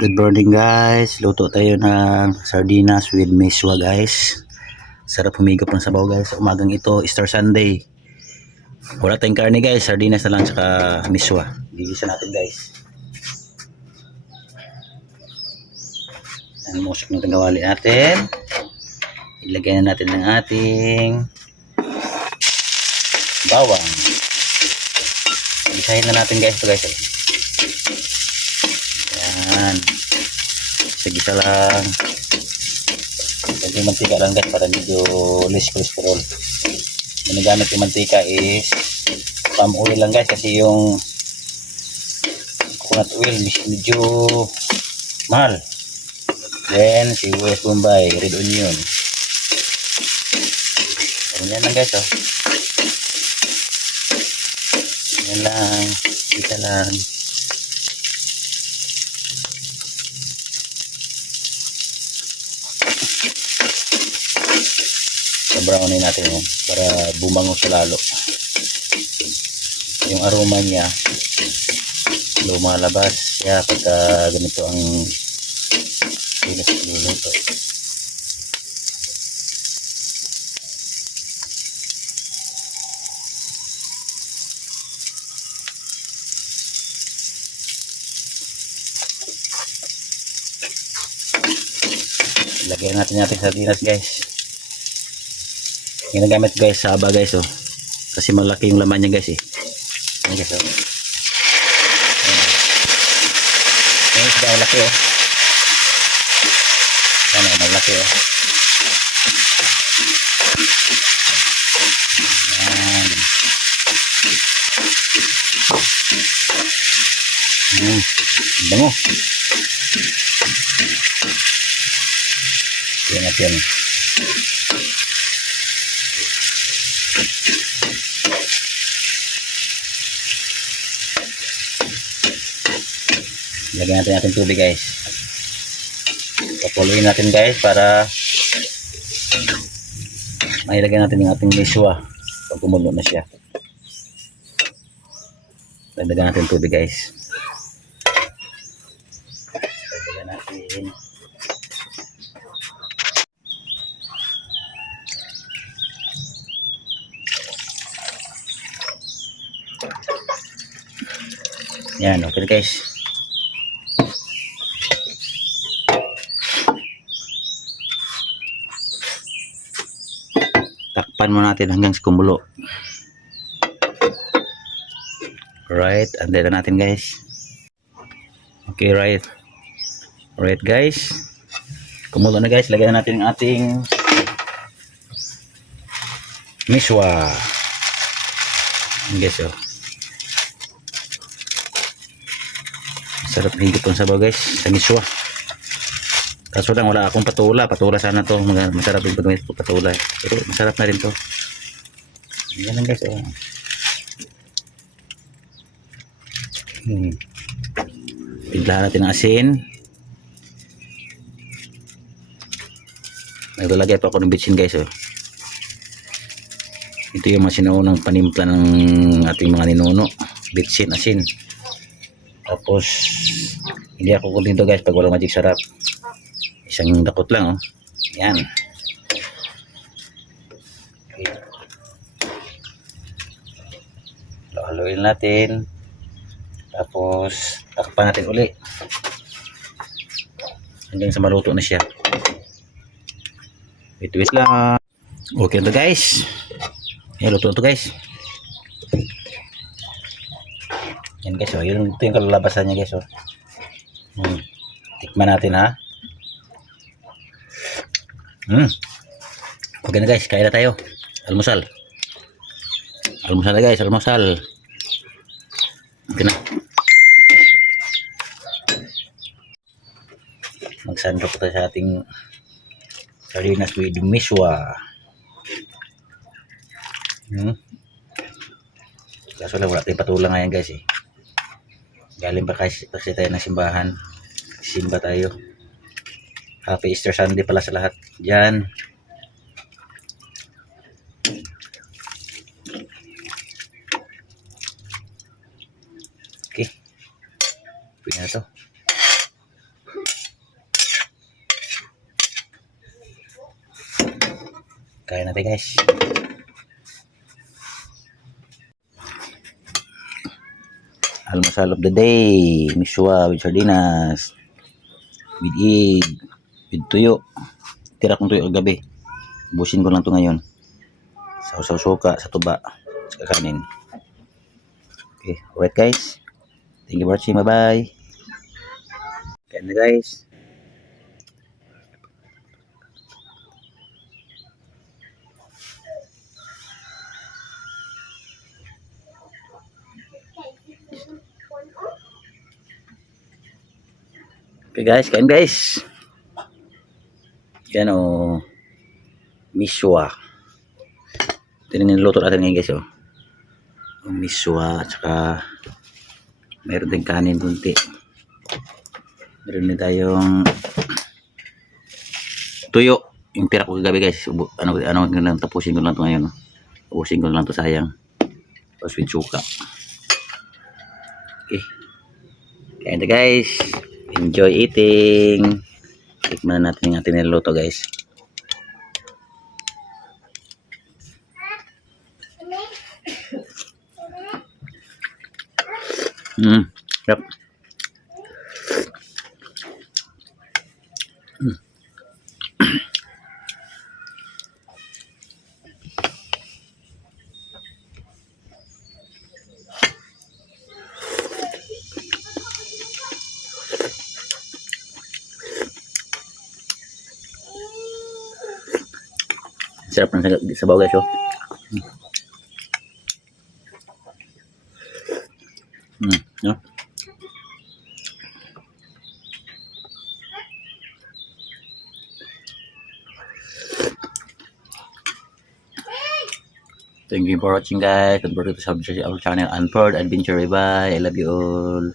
Good morning guys. Luto tayo ng sardinas with miswa guys. Sarap humigop ng sabaw guys. Umagang ito, Easter Sunday. Wala tayong karne guys. Sardinas na lang saka miswa. Gigisa natin guys. Ang musok ng tagawali natin. Ilagay na natin ng ating bawang. Gisahin na natin guys ito guys. Yan. Sige lang. Medyo mantika lang guys para medyo less cholesterol. Ginagamit yung mantika is palm oil lang guys kasi yung coconut oil medyo mahal. Then sibuyas bombay, red onion. Ganyan lang guys oh. Ganyan lang. Kita lang. Brownin natin yun para bumango siya lalo. Yung aroma niya lumalabas kaya pagka ganito ang luluto. Lagyan natin natin sardinas guys. Ginagamit guys saba guys oh. Kasi malaki yung laman niya guys eh. Ayan guys oh. Ayan isda malaki oh. Ayan oh, malaki oh. Ayan. Bango. Ayan natin. Lagyan natin tubig guys. Pakuloyin natin guys para mailagyan natin yung ating miswa pag kumulo na siya. Lagyan natin tubig guys. Lagyan natin. Yan, okay guys. Takpan mo natin hanggang sa kumulo. Right, anday na natin guys. Okay, right. Right guys. Kumulo na guys, lagyan na natin ang ating miswa. Guys oh. Sarap higit ng sabaw guys sa miswa. Kaso lang wala akong patula. Patula sana to. Masarap yung paggamit po patula. Pero masarap na rin to. Yan lang guys oh. Biglahan natin ng asin. Naglalagay pa ako ng bitsin guys oh. Ito yung mga sinaunang panimpla ng ating mga ninuno. Bitsin, asin. Tapos hindi ako kunin to guys pag walang magic sarap. Isang dakot lang oh. Yan. Okay. Haluin natin. Tapos takpan natin uli. Hanggang sa maluto na siya. Wait lang. Okay to guys. Ayan, luto to guys. Yan guys oh. Ito yung kalalabasan niya guys oh. Tikman natin ha. Okay na guys, kain na tayo. Almusal. Almusal na guys, almusal. Okay na. Magsandok tayo sa ating sardinas with miswa. Kaso lang wala tayong patulang ngayon guys eh. Galing pa kasi tayo ng simbahan. Simba tayo. Happy Easter Sunday pala sa lahat dyan. Okay. Pwede na to. Kaya natin guys. Almusal of the day. Miswa with sardinas. With egg. With tuyo. Tira kong tuyo kagabi. Busin ko lang to ngayon. Sausaw suka sa tuba. Sa kanin. Okay. Alright guys. Thank you for watching. Bye bye. Kaya na guys. Okay guys, kain guys. Yan o. Miswa. Ito na niluto natin ngayon guys o. Miswa at saka mayroon din kanin kunti. Meron din tayong tuyo. Yung tira ko kagabi guys. Tapusin ko lang ito ngayon. Tapusin ko lang ito sayang. Tapos with suka. Okay. Kain na guys. Enjoy eating. Tikman natin yung ating niluto guys. Yep. Sarap ng sabaw guys oh. No? Thank you for watching guys. Don't forget to subscribe to our channel Unpurred Adventure. Bye. I love you all.